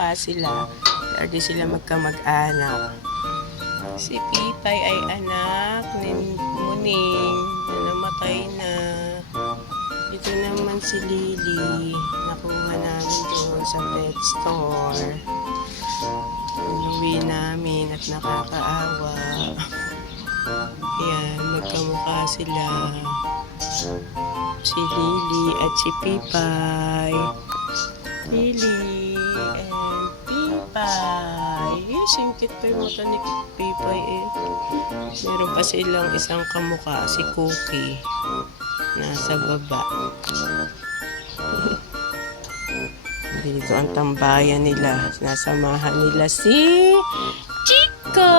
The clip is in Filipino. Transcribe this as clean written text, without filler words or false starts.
magkamukha sila. Pero di sila magkamag-anak. Si Pipay ay anak ni Muning na namatay na. Ito naman si Lily. Nakuha namin doon sa pet store. Inuwi namin at nakakaawa. Ayan, magkamukha sila. Si Lily at si Pipay. Lily and Pipay. Yes, singkit pa yung mata ni Pipay eh. Meron pa silang isang kamukha, si Cookie. Nasa baba. Dito ang tambayan nila. Sinasamahan nila si Chico!